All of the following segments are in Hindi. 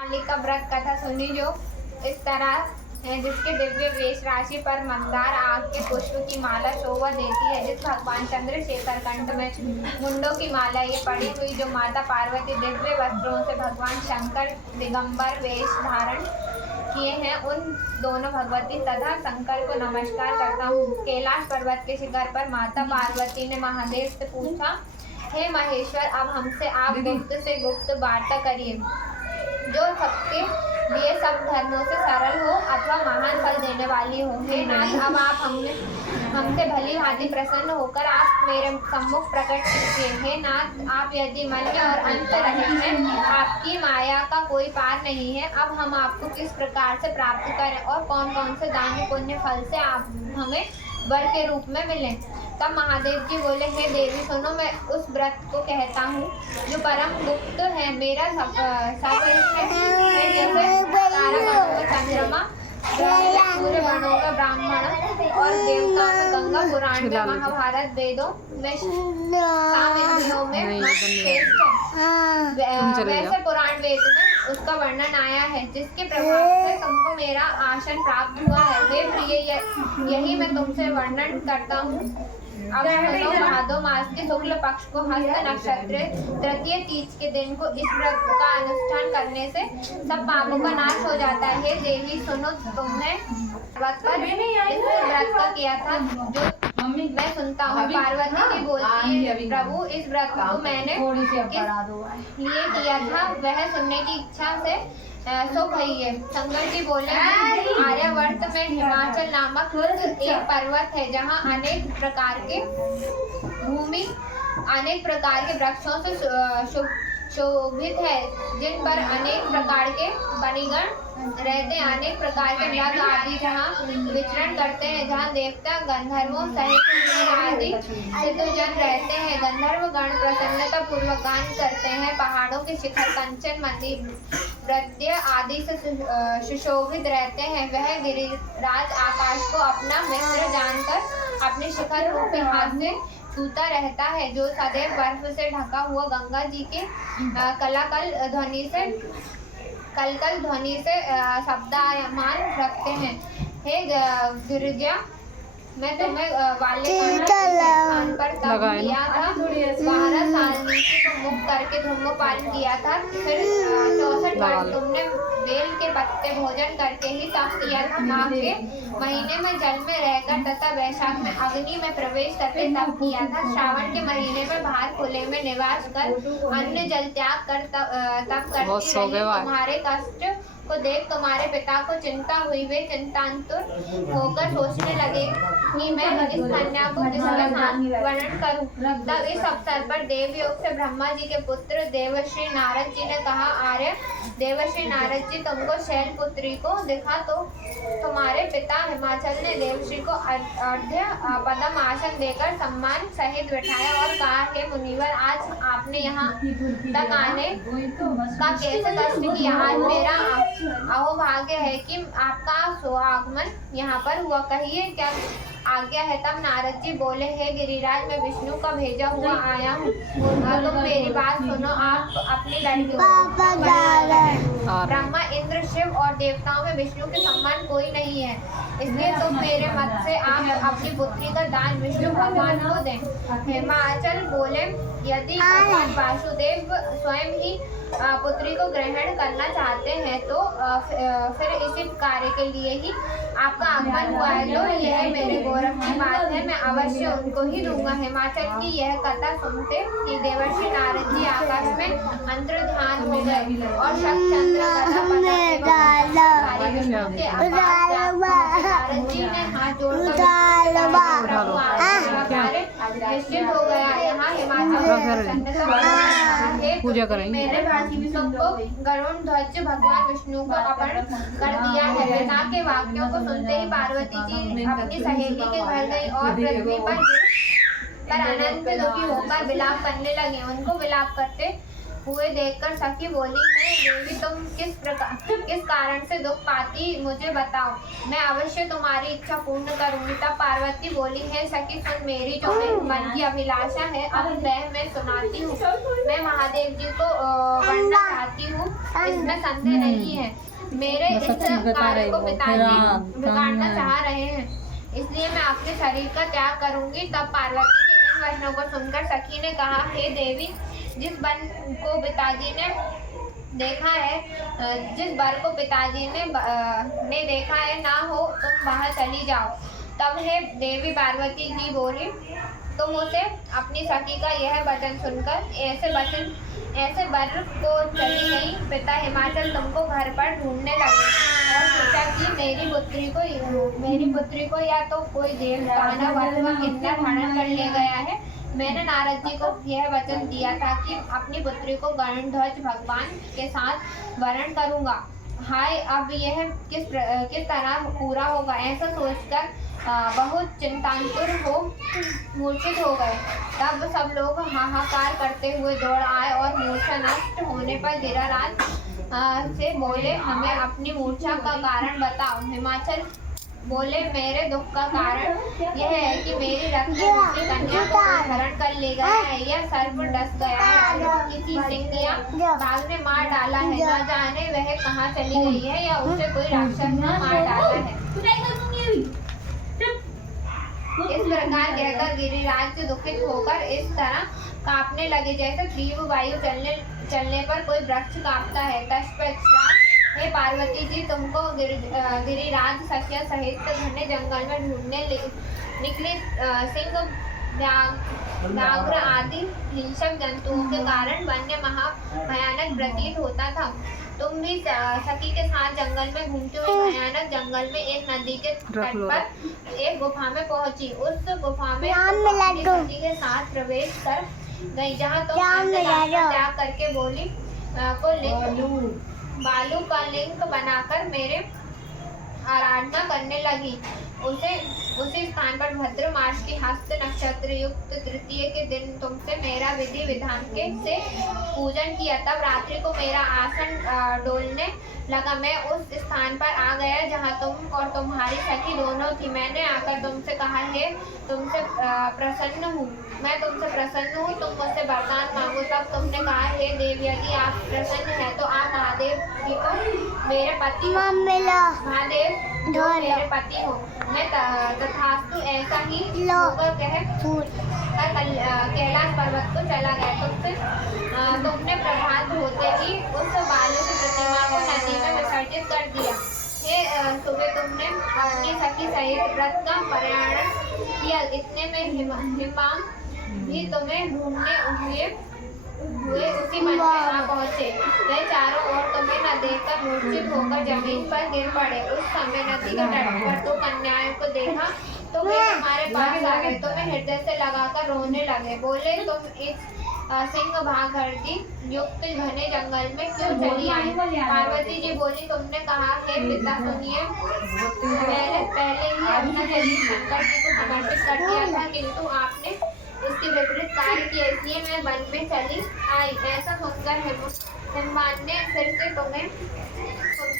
का व्रत कथा सुनी जो इस तरह है, जिसके दिव्य वेश राशि पर मंदार आग के पुष्प की माला शोभा देती है। जिस भगवान चंद्रशेखर कंठ में मुंडों की माला ये पड़ी हुई, जो माता पार्वती दिव्य वस्त्रों से भगवान शंकर दिगंबर वेश धारण किए हैं, उन दोनों भगवती तथा शंकर को नमस्कार करता हूँ। कैलाश पर्वत के शिखर पर माता पार्वती ने महादेव से पूछा, हे महेश्वर, अब हमसे आप गुप्त से गुप्त वार्ता करिए, जो सबके लिए सब धर्मों से सरल हो अथवा महान फल देने वाली हो। हे नाथ, अब आप हमसे भली भांति प्रसन्न होकर आप मेरे सम्मुख प्रकट कीजिए। हे नाथ, आप यदि मन्य और अंत रहित हैं, आपकी माया का कोई पार नहीं है। अब हम आपको किस प्रकार से प्राप्त करें और कौन कौन से दान पुण्य फल से आप हमें वर के रूप में मिलें। तब महादेव जी बोले, हे देवी सुनो, मैं उस व्रत को कहता हूँ जो परम गुप्त है। मेरा सर्वश्रेष्ठ है, जैसे तारागणों में चंद्रमा, सूर्य गणों में ब्राह्मण और देवताओं में गंगा, पुराण में महाभारत, वेदों में साम में श्रेष्ठ है, वैसे पुराण वेद में उसका वर्णन आया है, जिसके प्रभाव से तुमको मेरा आसन प्राप्त हुआ है। हे प्रिय, यही मैं तुमसे वर्णन करता हूँ। अब भादो मास के शुक्ल पक्ष को हस्त नक्षत्र तृतीय तीज के दिन को इस व्रत का अनुष्ठान करने से सब पापों का नाश हो जाता है। हे देवी सुनो, तुमने व्रत का किया था जो मैं सुनता हूँ। पार्वती जी बोलती है, प्रभु, इस व्रत को मैंने किस लिए किया था वह सुनने की इच्छा से सो भई है। शंकर जी बोले, आर्यावर्त में हिमाचल नामक एक पर्वत है, जहाँ अनेक प्रकार के भूमि अनेक प्रकार के वृक्षों से शोभित है, जिन पर अनेक प्रकार के बनिगण रहते हैं। अनेक प्रकार के मृग आदि जहाँ विचरण करते हैं, जहाँ देवता गंधर्वों सहित आदि सिद्धजन रहते हैं। गंधर्व गण प्रसन्नता पूर्वक गान करते हैं। पहाड़ों के शिखर, कंचन, मंदिर, वृद्य आदि से सुशोभित रहते हैं। वह गिरिराज आकाश को अपना मित्र जानकर अपने शिखर रूपी हाथ से छूता रहता है, जो सदैव बर्फ से ढका हुआ गंगा जी के कलकल ध्वनि से शब्दायमान रखते हैं। हे गिरिजा, मैं तुम्हें बाल्यकाल पर तप किया था, 12 साल नीचे को मुक्त करके धूम्रपान किया था, फिर 64 वर्ष तुमने बेल के पत्ते भोजन करके ही तप किया था। माघ के महीने में जल में रहकर तथा वैशाख में अग्नि में प्रवेश करके तप किया था। श्रावण के महीने में बाहर खुले में निवास कर अन्न जल त्याग कर तप करती रही। तुम्हारे कष्ट को देख तुम्हारे पिता को चिंता हुई। वे चिंतातुर होकर सोचने लगे कि मैं इस कन्या को किसके साथ वर्णन करूं। तब इस अवसर पर देवयोग से ब्रह्मा जी के पुत्र देवर्षि नारद जी ने कहा, आर्य देवर्षि नारद जी, तुमको शैलपुत्री को दिखा तो तुम्हारे पिता हिमाचल ने देवर्षि को अर्घ्य पद्म आसन देकर सम्मान सहित बैठाया और कहा, हे मुनिवर, आज आपने यहाँ तक आने का कैसे कष्ट किया। आज मेरा अहोभाग्य है कि आपका स्वागमन यहाँ पर हुआ, कहिए क्या आज्ञा है। तब नारद जी बोले, हे गिरिराज, मैं विष्णु का भेजा हुआ आया हूँ, तुम मेरी बात सुनो। आप अपनी लड़कियों ब्रह्मा, इंद्र, शिव और देवताओं में विष्णु के समान कोई नहीं है, इसलिए तुम मेरे मत से आप अपनी पुत्री का दान विष्णु भगवान को दें। हिमाचल बोले, यदि भगवान वासुदेव स्वयं ही पुत्री को ग्रहण करना चाहते हैं तो फिर इसी कार्य के लिए ही आपका आगमन हुआ है, तो यह मेरे गौरव की बात है, मैं अवश्य उनको ही दूंगा। हिमाचल की यह कथा सुनते कि देवर्षि नारद जी आकाश में अंतर्ध्यान हो गए और शतचंद्र नारद जी ने हाथ जोड़कर निश्चित हो गया। यहाँ हिमाचल पूजा करेंगे। मैंने तुमको गरुड़ ध्वज भगवान विष्णु को अर्पण कर दिया है। पिता के वाक्यों को सुनते ही पार्वती जी अपनी सहेली के घर गई और पृथ्वी पर अनंत दुखी होकर विलाप करने लगे। उनको विलाप करते हुए देखकर सखी बोली, है देवी तुम किस कारण से दुख पाती मुझे बताओ, मैं अवश्य तुम्हारी इच्छा पूर्ण करूंगी। तब पार्वती बोली, है सखी सुन, मेरी जो मन की अभिलाषा है अब वह मैं सुनाती हूँ। मैं महादेव जी को वरना चाहती हूँ, इसमें संदेह नहीं है। मेरे इस कार्य को पिताजी बिगाड़ना चाह रहे हैं, इसलिए मैं अपने शरीर का त्याग करूंगी। तब पार्वती के इन वचनों को सुनकर सखी ने कहा, हे देवी, जिस वन को पिताजी ने देखा है, जिस वर को पिताजी ने देखा है ना हो, तुम वहां चली जाओ। तब हे देवी पार्वती जी बोली, तुम उसे अपनी सखी का यह वचन सुनकर ऐसे वर को चली गई। पिता हिमाचल तुमको घर पर ढूंढने लगे और सोचा कि मेरी पुत्री को या तो कोई देव दानव अथवा किन्नर हरण कर ले गया है। मैंने नारद जी को यह वचन दिया था कि अपनी पुत्री को गरुड़ध्वज भगवान के साथ वरण करूंगा। हाय, अब यह किस तरह पूरा होगा, ऐसा सोचकर बहुत चिंतातुर हो मूर्छित हो गए। तब सब लोग हाहाकार करते हुए दौड़ आए और मूर्छा नष्ट होने पर गिरिराज से बोले, हमें अपनी मूर्छा का कारण बताओ। हिमाचल बोले, मेरे दुख का कारण यह है कि मेरी रत्नवती कन्या को हरण कर ले गया है, यह सर्प डस गया है, किसी सिंह या बाघ ने मार डाला है, न जाने वह कहाँ चली गई है या उसे कोई राक्षस ने मार डाला है। इस प्रकार कहकर गिरिराज दुखित होकर इस तरह कांपने लगे जैसे तीव्र वायु चलने पर कोई वृक्ष कांपता है। तत्पश्चात हे पार्वती जी, तुमको गिरिराज सखिया सहित घने जंगल में ढूंढने निकले सिंह, व्याघ्र आदि हिंसक जंतुओं के कारण वन्य भयानक प्रतीत होता था। तुम भी सखी के साथ जंगल में घूमते हुए भयानक जंगल में एक नदी के तट पर एक गुफा में पहुंची। उस गुफा में अपनी सखी के साथ प्रवेश कर गई, जहाँ तुम त्याग करके बोली को बालू का लिंग बनाकर मेरे आराधना करने लगी। उसी स्थान पर भद्र मास की हस्त नक्षत्र युक्त तृतीय के दिन तुमसे मेरा विधि विधान से पूजन किया। तब रात्रि को मेरा आसन डोलने लगा। मैं उस स्थान पर आ गया जहाँ तुम और तुम्हारी सखी दोनों थी। मैंने आकर तुमसे कहा, है तुमसे प्रसन्न हूँ, मैं तुमसे प्रसन्न हूँ, तुम मुझसे वरदान मांगो। तब तुमने कहा, हे देव, यदि आप प्रसन्न हैं तो आप महादेव जी को मेरे पति महादेव मेरे पति हो। मैं तथास्तु ऐसा ही होकर कैलाश पर्वत को चला गया। तुमने प्रभात होते ही उस बालू की प्रतिमा को नदी में विसर्जित कर दिया। हे सुबह तुमने अपनी सखी सहित व्रत का पारण किया। इतने में हिमांग भी तुम्हें ढूंढने हुए उसी मन में आ पहुंचे। वे चारों ओर तुम्हें न देखकर मूर्छित होकर जमीन पर गिर पड़े। उस समय नदी के तट पर दो कन्याओं को देखा तो वे तुम्हारे पास आ गए। तुम्हें हृदय से लगाकर रोने लगे। बोले, तुम इस सिंह भागर्दी युक्त घने जंगल में क्यों चली आई? पार्वती जी बोली, तुमने कहा, हे पिता सुनिए, मैंने पहले ही अपना शरीर शंकर जी को समर्पित कर दिया था, किंतु आपने इसके विपरीत कार्य किया, इसलिए मैं वन में चली आई। ऐसा सुनकर हिमवान ने फिर से तुमसे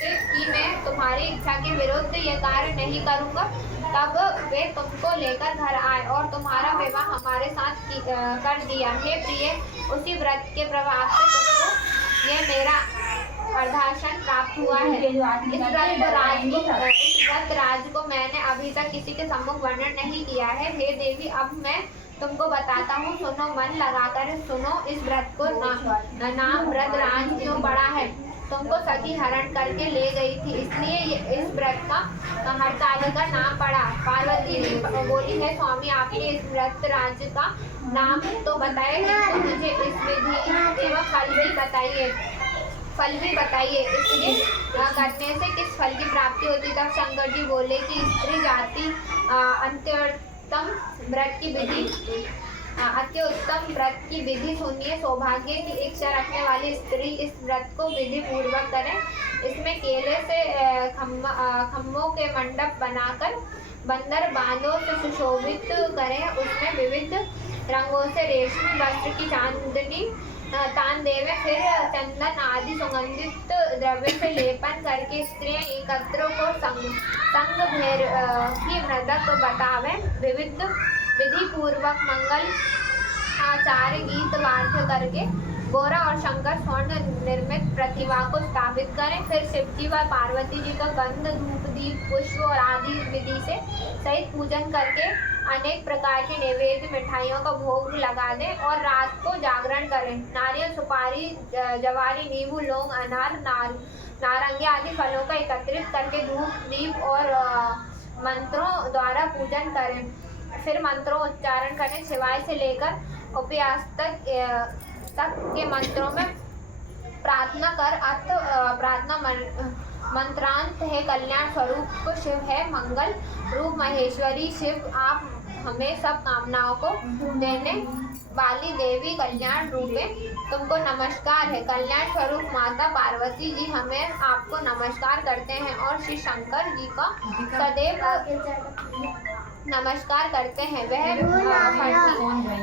कि मैं तुम्हारी इच्छा के विरुद्ध यह कार्य नहीं करूँगा। तब वे तुमको लेकर घर आए और तुम्हारा विवाह हमारे साथ कर दिया। हे प्रिय, उसी व्रत के प्रभाव से तुमको यह मेरा अर्धासन प्राप्त हुआ है। इस व्रत राज को मैंने अभी तक किसी के सम्मुख वर्णन नहीं किया है। हे देवी, अब मैं तुमको बताता हूँ, सुनो, मन लगाकर सुनो। इस व्रत को नाम व्रत राज क्यों पड़ा है? तुमको सखी हरण करके ले गई थी, इसलिए इस व्रत का हरताली का नाम पड़ा। पार्वती जी बोली, है स्वामी, आपने इस व्रत राज का नाम तो बताया, किंतु मुझे इस विधि एवं फल भी बताइए। इसलिए करने से किस फल की प्राप्ति होती? तब शंकर जी बोले कि स्त्री जाति अत्युत्तम व्रत की विधि सुनिए। सौभाग्य की इच्छा रखने वाली स्त्री इस व्रत को विधि पूर्वक करे। इसमें केले से खम्भों के मंडप बनाकर बंदर बांधों से सुशोभित करें। उसमें विविध रंगों से रेशमी वस्त्र की चांदनी तान देवे। फिर चंदन आदि सुगंधित द्रव्य से लेपन करके स्त्रियां एकत्र को संग भैर की मृदक बतावे। विविध विधि पूर्वक मंगल आचार्य गीत वाद्य करके गोरा और शंकर स्वर्ण निर्मित प्रतिमा को स्थापित करें। फिर शिवजी व पार्वती जी का गंध धूप दीप पुष्प और आदि विधि से सहित पूजन करके अनेक प्रकार के नैवेद्य मिठाइयों का भोग लगा दें और रात को जागरण करें। नारियल सुपारी जवारी नींबू लौंग अनार नारंगी आदि फलों का एकत्रित करके धूप दीप और मंत्रों द्वारा पूजन करें। फिर मंत्रों उच्चारण करें। शिवाय से लेकर उपयास तक के मंत्रों में प्रार्थना कर प्रार्थना मंत्रांत है। कल्याण स्वरूप शिव है मंगल रूप महेश्वरी शिव आप हमें सब कामनाओं को देने वाली देवी कल्याण रूपे तुमको नमस्कार है। कल्याण स्वरूप माता पार्वती जी हमें आपको नमस्कार करते हैं और श्री शंकर जी का सदैव नमस्कार करते हैं। वह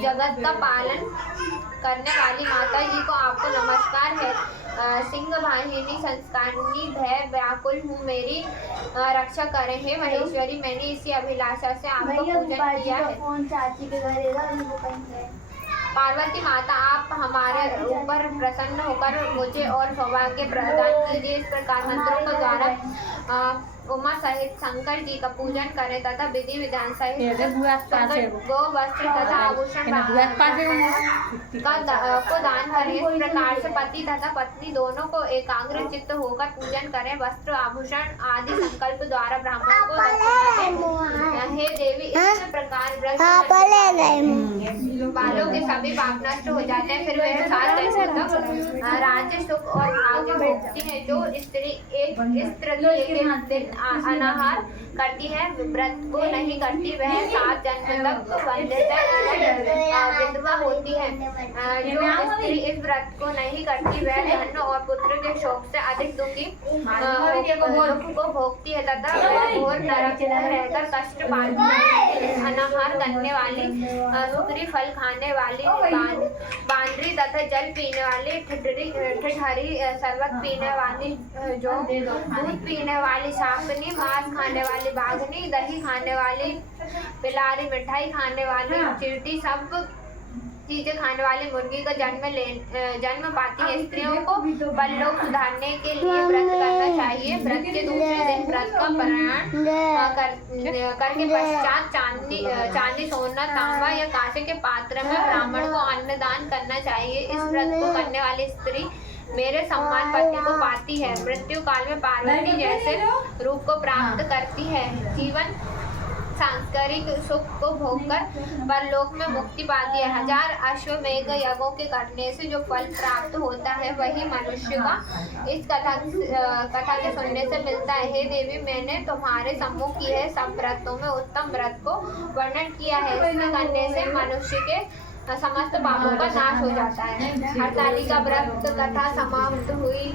जगत का पालन करने वाली माता जी को आपको नमस्कार है। सिंह वाहिनी संस्कारिणी भय व्याकुल हूँ मेरी रक्षा करें हे महेश्वरी। मैंने इसी अभिलाषा से आपको पूजन किया है। पार्वती माता आप हमारे ऊपर प्रसन्न होकर मुझे और सौभाग्य प्रदान कीजिए। इस प्रकार मंत्रों के द्वारा उमा सहित शंकर जी का पूजन करें तथा विधि विधान सहित गो वस्त्र तथा आभूषण को दान करें। इस प्रकार से पति तथा पत्नी दोनों को एकाग्र चित्त होकर पूजन करें। वस्त्र आभूषण आदि संकल्प द्वारा ब्राह्मण को दक्षिणा दें। हे देवी इस प्रकार बालों के सभी पाप नष्ट हो जाते हैं। फिर वह 7 दिन तक राज्य सुख और भाग्य भोगती है। जो स्त्री एक दिन अनाहार करती है व्रत को नहीं करती वह 7 जन्म तक विधवा होती है। जो स्त्री इस व्रत को नहीं करती वह धन और पुत्र के शोक से अधिक दुखी को भोगती है तथा घोर नरक में रहकर कष्ट पाती है। अनाहार करने वाली सुकरी फल खाने वाली बांदरी तथा जल पीने वाली ठिठरी शरबत पीने वाली जो दूध पीने वाली सांपनी मांस खाने वाली बाघनी दही खाने वाली बिलारी मिठाई खाने वाली चिरटी सब चीजें खाने वाली मुर्गी का जन्म पाती है। स्त्रियों को बल्लोक सुधारने के लिए व्रत करना चाहिए। व्रत के दूसरे दिन व्रत का पारण करके पश्चात चांदी सोना तांबा या कांसे के पात्र में ब्राह्मण को अन्नदान करना चाहिए। इस व्रत को करने वाली स्त्री मेरे सम्मान पति को पाती है। मृत्यु काल में पार्वती जैसे रूप को प्राप्त करती है। जीवन सांसारिक सुख को भोगकर परलोक में मुक्ति पाती है। 1000 अश्वमेध यज्ञों के करने से जो फल प्राप्त होता है वही मनुष्य का इस कथा के सुनने से मिलता है। हे देवी मैंने तुम्हारे सम्मुख की है सब व्रतों में उत्तम व्रत को वर्णन किया है। इसमें करने से मनुष्य के समस्त पापों का नाश हो जाता है। हरतालिका व्रत कथा समाप्त हुई।